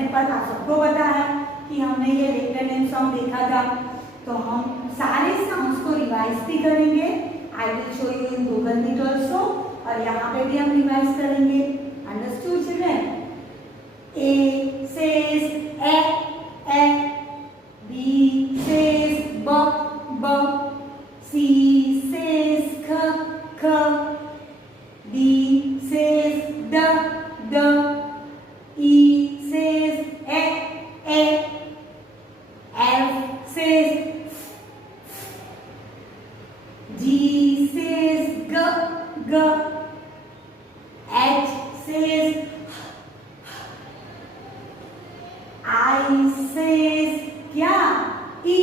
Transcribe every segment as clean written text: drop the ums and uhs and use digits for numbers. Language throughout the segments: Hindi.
अपने पास आप सबको पता है कि हमने ये लेटर नेम सॉन्ग देखा था, तो हम सारे साउंड्स को रिवाइज भी करेंगे। I will show you in Google Meet also, और यहाँ पे भी हम रिवाइज करेंगे। Understood children? A says A, B says ब, सी सेज ख, डी सेज द, E says a, F says G says g, H says I says क्या E,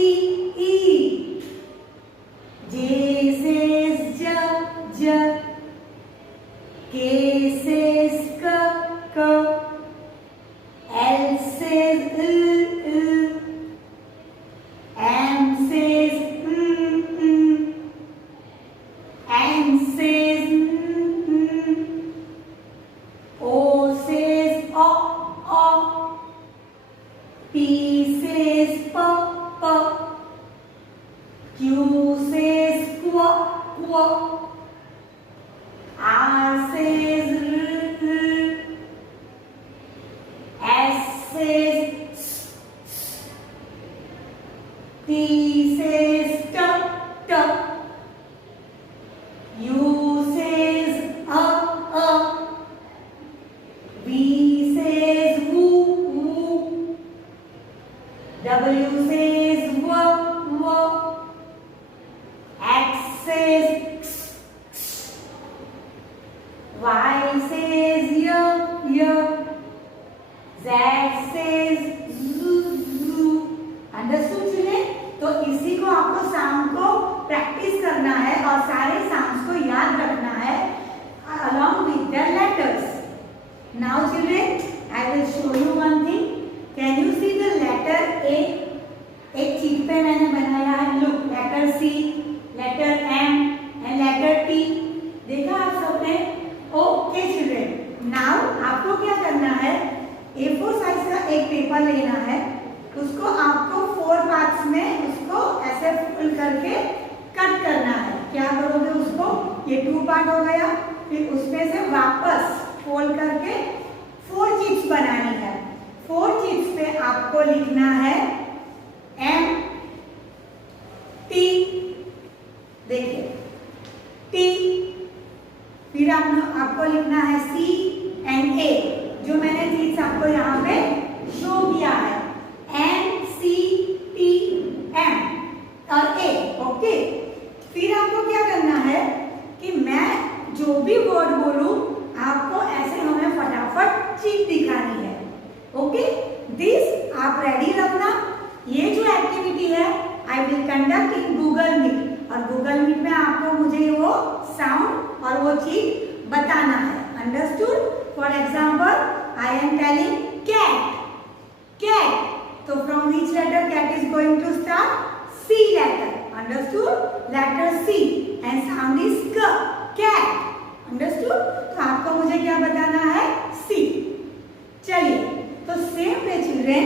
J says j, K says k, L says M says N says O says o, P says p, Q says qu, R says S says T says t, U says V says w, W says w, X says Y says y, Z says z. Understood children? तो इसी को आपको साउंड को प्रैक्टिस करना है और सारे साउंड्स को याद रखना है along with the letters. Now children, I will show you one thing. Can you see the letter A? एक शीट पे मैंने बनाया है. Look, letter C, letter M and letter T. देखा आप सबने? Okay children. Now आपको क्या करना है? A4 साइज का एक पेपर लेना है, उसको आपको 4 पार्ट्स में उसको ऐसे फोल्ड करके कट करना है. क्या करोगे उसको? ये 2 पार्ट हो गया, फिर उसमें से वापस फोल्ड करके 4 चिप्स बनानी है. 4 चिप्स पे आपको लिखना है M T, देखिए T, फिर आपको लिखना है C एंड A, जो मैंने चीज आपको यहाँ पे शो किया है. N C T M और A. ओके, फिर आपको क्या करना है कि मैं जो भी वर्ड बोलूं आपको ऐसे हमें फटाफट चीट दिखानी है. ओके, दिस आप रेडी रखना. ये जो एक्टिविटी है I will conduct in Google Meet, और गूगल मीट में आपको मुझे वो साउंड और वो चीट बताना है. Understood? For example I am telling cat, cat. So from which letter cat is going to start? C letter. Understood? Letter C and sound is k, cat. Understood? तो आपको मुझे क्या बताना है? C. चलिए, तो same way children,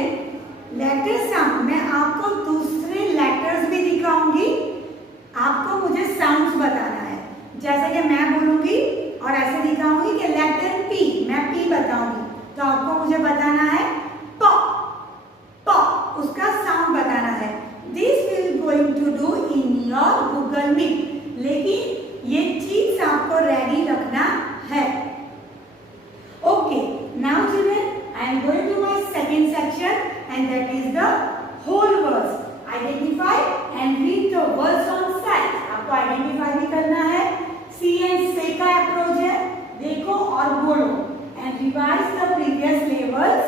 letter sound में आपको दूसरे लेटर्स भी दिखाऊंगी. आपको मुझे साउंड्स बताना है. जैसे कि मैं बोलूंगी और ऐसे दिखाऊंगी कि लेटर P, मैं P बताऊंगी, तो आपको मुझे बताना है प, उसका साउंड बताना है. This will going to do in your Google Meet, लेकिन ये चीज आपको रेडी रखना है. Okay, now children I am going to my second section and that is the whole words. Identify and read the words on side. आपको आइडेंटिफाई भी करना है. सी एंड से का अप्रोच है, देखो और बोलो and revise the previous levels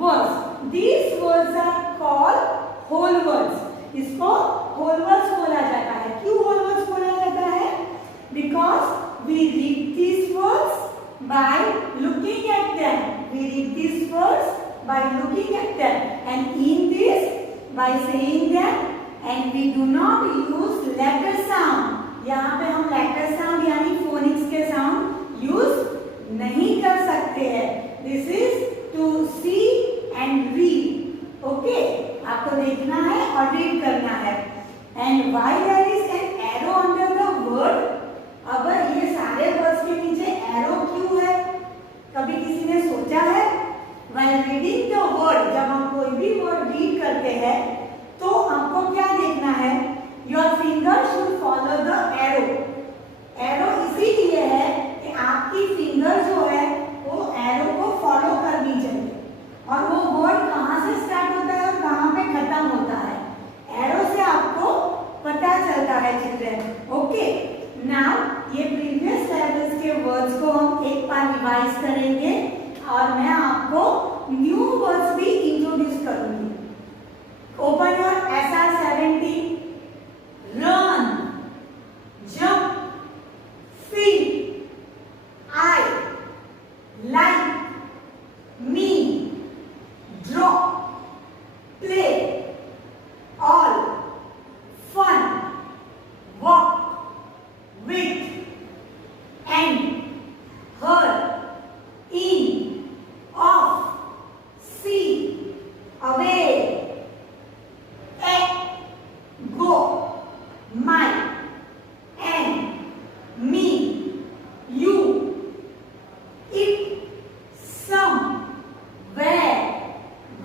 words. These words are called whole words. इसको whole words बोला जाता है. क्यों whole words बोला जाता है? Because we read these words by looking at them. We read these words by looking at them, and in this by saying them, and we do not use letter sound. यहाँ पे हम letter sound यानी phonics के sound use नहीं कर सकते हैं. This is to see and why there is an arrow under the word? अब ये सारे वर्ड्स के नीचे एरो क्यों है? कभी किसी ने सोचा है? While reading the word, जब हम कोई भी वर्ड रीड करते हैं तो आपको क्या देखना है? Your finger should follow the arrow. Arrow इसीलिए है कि आपकी फिंगर जो है वो एरो को फॉलो करनी चाहिए और वो वर्ड कहाँ से स्टार्ट होता है और कहाँ पे खत्म होता है, एरो से आपको पता चलता है चिल्ड्रन। ओके, नाउ ये प्रीवियस लेवल्स के वर्ड्स को हम एक बार रिवाइज करेंगे और मैं आपको न्यू वर्ड्स भी इंट्रोड्यूस करूंगी। Open your SR70, run, jump, feel, I, like, me, drop, play, all, fun, walk, with, and, her, in, off, see, away, at, go, my, and, me, you, it, some, where,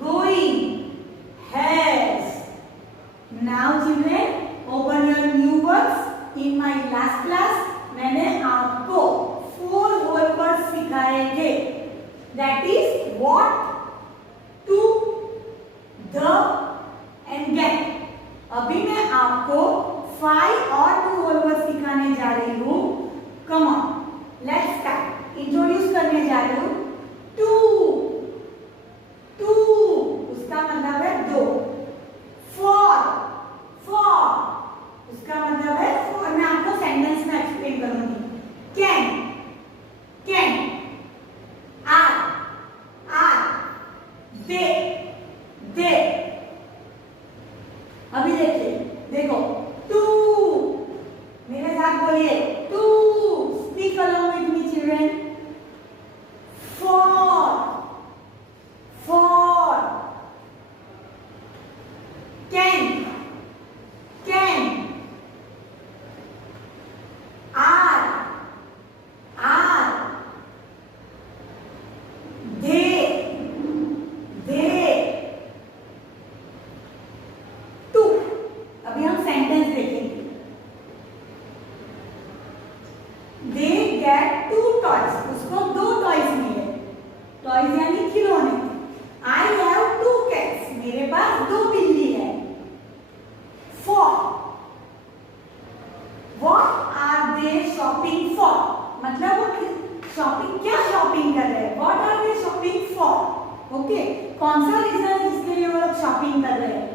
going, has. Now children, open your new words. In my last class मैंने आपको 4 whole words सिखाए थे, that is what, to, the and get। अभी मैं आपको 5 और 2 whole words सिखाने जा रही हूँ। Come on, let's start। Introduce करने जा रही हूँ to, उसका मतलब है दो। for उसका मतलब है और मैं आपको सेंटेंस में एक्सप्लेन करूंगी। Can, are, they. अभी देखो टू, मेरे साथ बोलिए to, speak along with me children. For, can, कौन सा रीजन है जिसके लिए वो लोग शॉपिंग कर रहे हैं?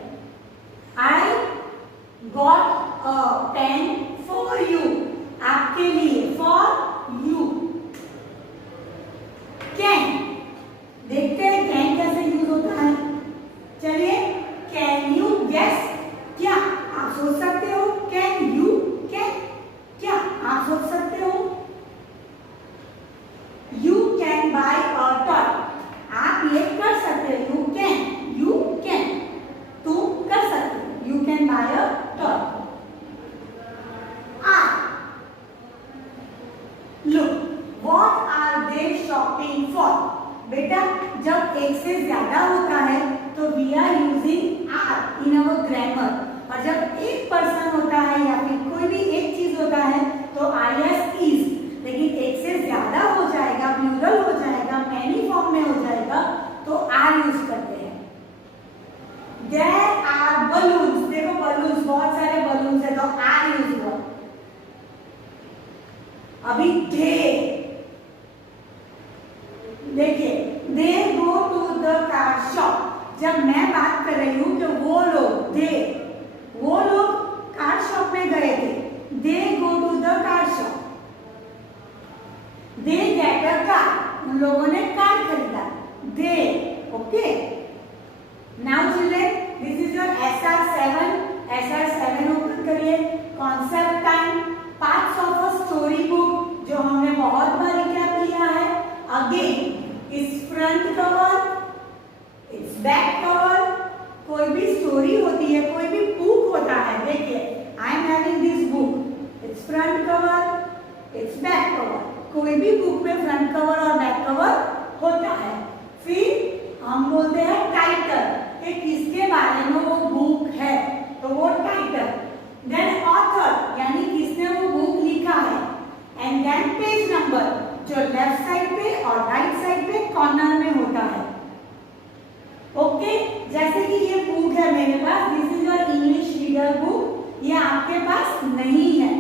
I got a pen for you, आपके लिए, फॉर यू। कैन, देखते हैं कैन कैसे यूज होता है। चलिए, कैन यू गेस, क्या आप सोच सकते हो? कैन यू, क्या आप सोच सकते हो? You can buy a toy, आप ये कर सकते हो। यू कैन, तुम कर सकते हो। You can buy a toy. Look, what are they shopping for? बेटा, जब एक से ज्यादा होता है तो we are using are in our grammar, और जब एक पर्सन होता है या फिर कोई भी एक चीज होता है तो आई एस इज। लेकिन एक से ज्यादा हो जाएगा, प्लूरल हो जाएगा, मैनी फॉर्म में हो जाएगा तो आर यूज करते हैं। देयर आर बलून्स, देखो बलून्स, बहुत सारे बलून्स है तो आर यूज हुआ। अभी दे, देखिए, they go to the car shop. जब मैं बात कर रही हूँ कि वो लोग कार शॉप में गए थे। They go to the car shop. They get a car, उन लोगों ने कार खरीदा। They, okay. Now children, this is your SR7। SR7 open करिए। Concept time, parts of a story book, जो हमने बहुत बार रिकैप किया है। Again, it's front cover, back cover. कोई भी स्टोरी होती है, कोई भी बुक होता है, देखिए I am having this book, it's front cover, it's back cover. कोई भी बुक में फ्रंट कवर और बैक कवर होता है। फिर हम बोलते हैं टाइटल, कि किसके बारे में वो बुक है, तो वो टाइटल। देन ऑथर, यानी किसने वो बुक लिखा है। एंड देन पेज नंबर, जो लेफ्ट साइड पे और राइट साइड पे कॉर्नर में होता है। ओके, जैसे कि ये बुक है मेरे पास, this is your English reader book, ये आपके पास नहीं है,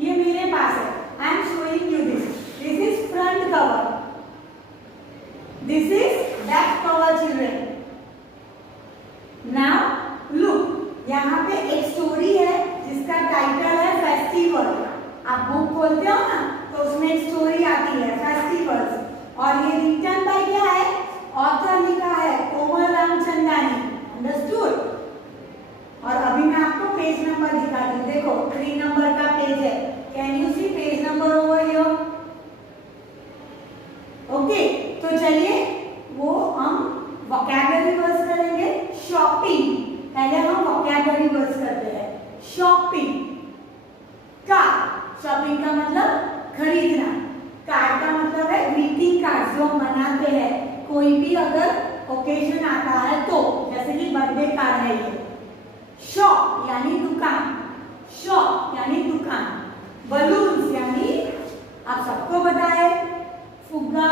ये मेरे पास है। I am showing you this, this is front cover, this is back cover children. Now look, यहाँ पे एक स्टोरी है जिसका टाइटल है फेस्टिवल। आप बुक खोलते हो ना तो उसमें एक स्टोरी आती है फेस्टिवल्स, और ये रिटन बाय क्या है, ऑथर लिखा है कोमल रामचंदानी। अंडरस्टूड। और अभी मैं आपको पेज नंबर दिखाती हूँ, देखो 3 नंबर का पेज है। Can you see page number over here? Okay, तो चलिए वो हम वोकैबुलरी वर्ड्स करेंगे। शॉपिंग, पहले हम वोकैबुलरी वर्ड्स करते हैं। शॉपिंग, कार, शॉपिंग का मतलब खरीदना। कार्ड का मतलब है ग्रीटिंग कार्ड जो बनाते हैं कोई भी अगर ओकेजन आता है तो, जैसे कि बर्थडे कार्ड है ये। शॉप यानी दुकान, शॉप यानी दुकान। बलून्स यानी आप सबको बताए फुग्गा,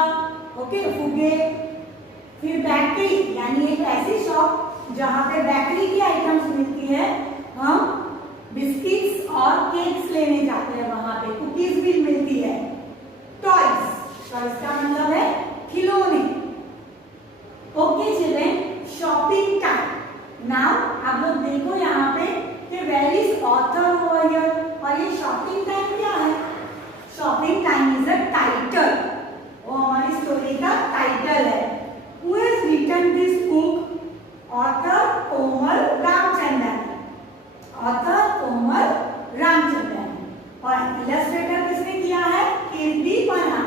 ओके, फुगे। फिर बेकरी यानी एक ऐसी शॉप जहां पे बेकरी की आइटम्स मिलती है, हम बिस्किट्स और केक्स लेने जाते हैं, वहां पे कुकीज भी मिलती है। टॉयज, टॉयज का मतलब है खिलौने। Okay children, shopping time. Now आप लोग देखो यहाँ पे कि where is author over here, और ये शॉपिंग टाइम क्या है? Shopping time is a title, वो हमारी स्टोरी का टाइटल है। Who has written this book? Author Komal Ramchandani, author Komal Ramchandani. और इलस्ट्रेटर किसने किया है? कीर्ति पन्हा।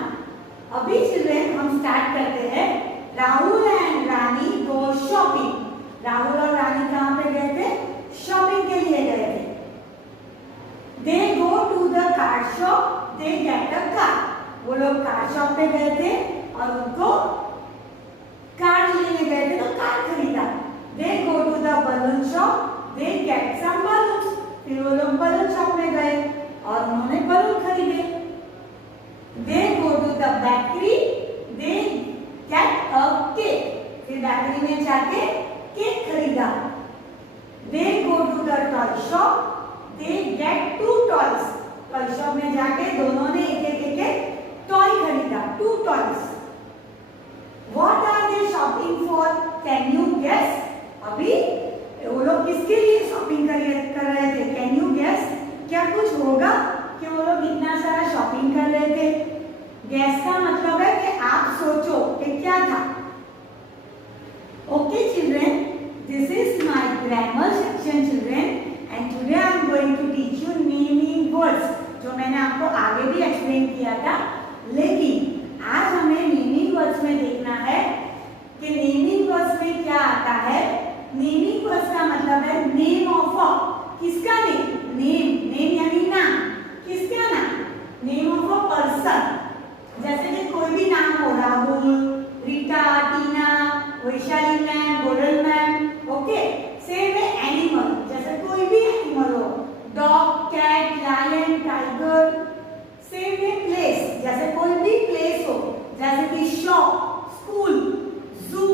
अभी चिल्ड्रन हम स्टार्ट करते हैं। Rahul and Rani go shopping. Rahul और रानी कहाँ पे गए थे? शॉपिंग के लिए गए थे। They go to the car shop, they get a car. वो लोग कार शॉप पे गए थे और उनको कार लेने गए थे, तो कार खरीदा। They go to the balloon shop, they get some balloons. फिर वो लोग बलून शॉप में गए और उन्होंने बलून खरीदे। They go to the bakery, they get a cake. फिर बेकरी में जाके केक खरीदा। They go to the toy shop, they get 2 toys. Toy shop में जाके दोनों ने एक टॉय खरीदा, 2 toys. What are they shopping for? Can you guess? अभी वो लोग किसके लिए शॉपिंग कर रहे थे? Can you gas? क्या कुछ होगा कि वो लोग इतना सारा शॉपिंग कर रहे थे? गैस का मतलब है कि आप सोचो कि क्या था। Okay children, this is my grammar section children, and today I am going to teach you naming words, जो मैंने आपको आगे भी एक्सप्लेन किया था। लेकिन आज हमें नेमिंग वर्ड्स में देखना है कि नेमिंग वर्ड्स में क्या आता है। नेमिंग वर्ड्स का मतलब है नेम ऑफ अ, किसका नेम? नेम यानी नाम, किसका नाम? Name of a person. जैसे कि कोई भी नाम हो, Rahul, Rita, Tina, Vaishali ma'am, Goral ma'am, okay. Same है एनिमल, जैसे कोई भी एनिमल हो, dog, cat, lion, tiger. Same है प्लेस, जैसे कोई भी प्लेस हो, जैसे कि शॉप, स्कूल, जू,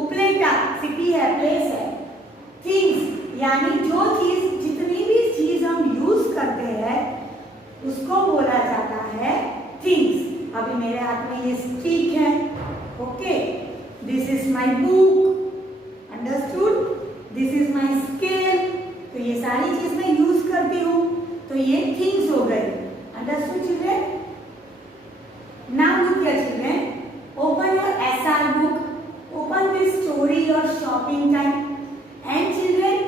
उपलेटा, सिटी है, प्लेस है। थिंग्स यानी जो चीज, जितनी भी चीज हम यूज करते हैं उसको बोला जाता है थिंग्स। अभी मेरे हाथ में ये स्टिक है, okay. This is my book, understood. This is my scale. तो ये सारी चीज मैं यूज करती हूँ, तो ये थिंग्स हो गए। Understood children? Now look here children, open your SR book, open this story or shopping time, and children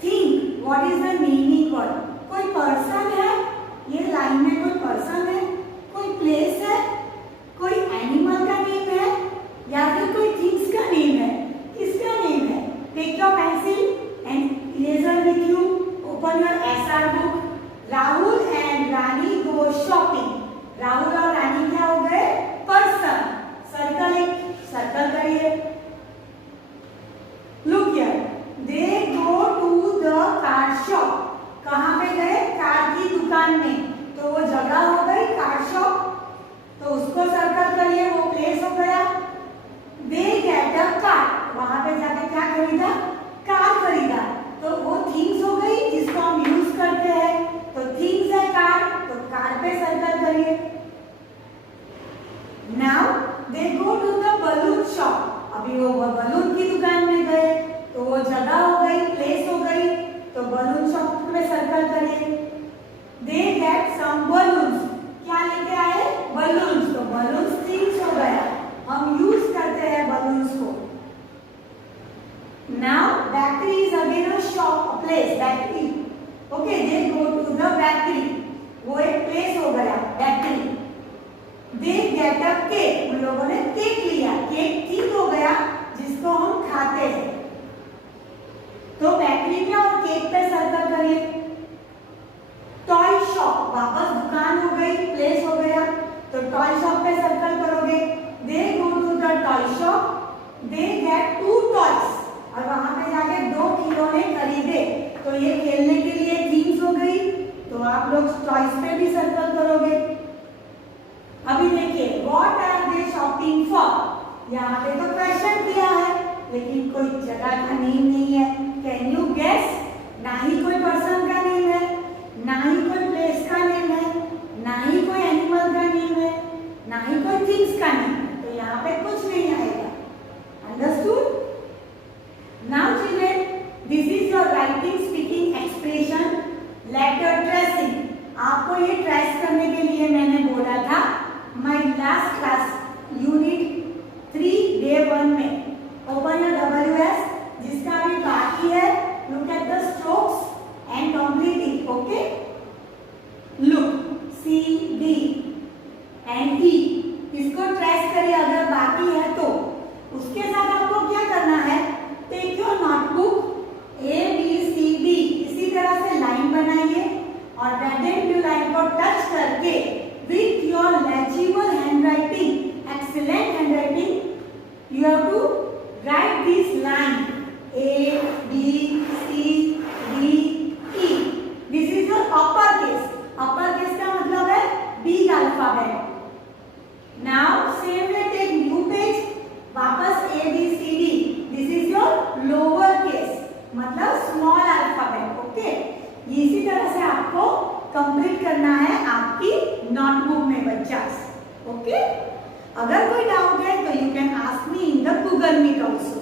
think what is the meaning word. कोई पर्सन है, ये लाइन में कोई पर्सन है, कोई प्लेस है, कोई एनिमल का नेम है, या फिर कोई थिंग्स का नेम है। अभी वो बलून की दुकान में गए तो वो जगह हो गई, प्लेस हो गई, तो बलून शॉप में सर्कल करिए। दे गेट सम बलून्स, क्या लेके आए? बलून्स, तो बलून्स थिंग्स हो गया, हम यूज करते हैं बलून्स को। Now bakery is again a shop, a place, bakery. Okay, they go to the bakery, वो एक प्लेस हो गया, bakery. They get a cake, उन लोगों ने केक लिया, केक ठीक हो गया जिसको हम खाते हैं। तो बैकरी में और केक पे सर्कल करिए। टॉय शॉप, वापस दुकान हो गई, प्लेस हो गया, तो टॉय शॉप पे सर्कल करोगे। They go to the toy shop, they get 2 toys, और वहां पे जाके 2 खिलौने खरीदे, तो ये खेलने के लिए थिंग्स हो गई, तो आप लोग टॉयज पे भी सर्कल करोगे। अभी देखिए, what are they shopping for, यहाँ पे तो क्वेश्चन किया है लेकिन कोई जगह का नेम नहीं है। Can you guess? ना ही कोई पर्सन का नेम है, ना ही कोई प्लेस का नेम है, ना ही कोई एनिमल का नेम है, ना ही कोई थिंग्स का नेम है, तो यहाँ पे कुछ नहीं आएगा। Understood? Now children, this is your writing speaking expression letter tracing. आपको ये ट्रेस करने के लिए मैंने बोला था my last class unit 3 day 1 में। ओपन योर WS, जिसका भी बाकी है, look at the strokes and complete it. Okay, look C D and E, इसको ट्रेस करिए अगर बाकी है तो। उसके साथ आपको क्या करना है? Take your notebook, A B C D इसी तरह से लाइन बनाइए और रेड एंड ब्लू लाइन को टच करके with your legible handwriting, excellent handwriting, you have to write this line A B C D E. This is your uppercase. Uppercase का मतलब है big alphabet. Now same way take new page, वापस A B C D. This is your lower case, मतलब small alphabet. Okay? इसी तरह से आपको कंप्लीट करना है आपकी नोटबुक में बच्चा। ओके, अगर कोई डाउट है तो you can ask me in the Google Meet also.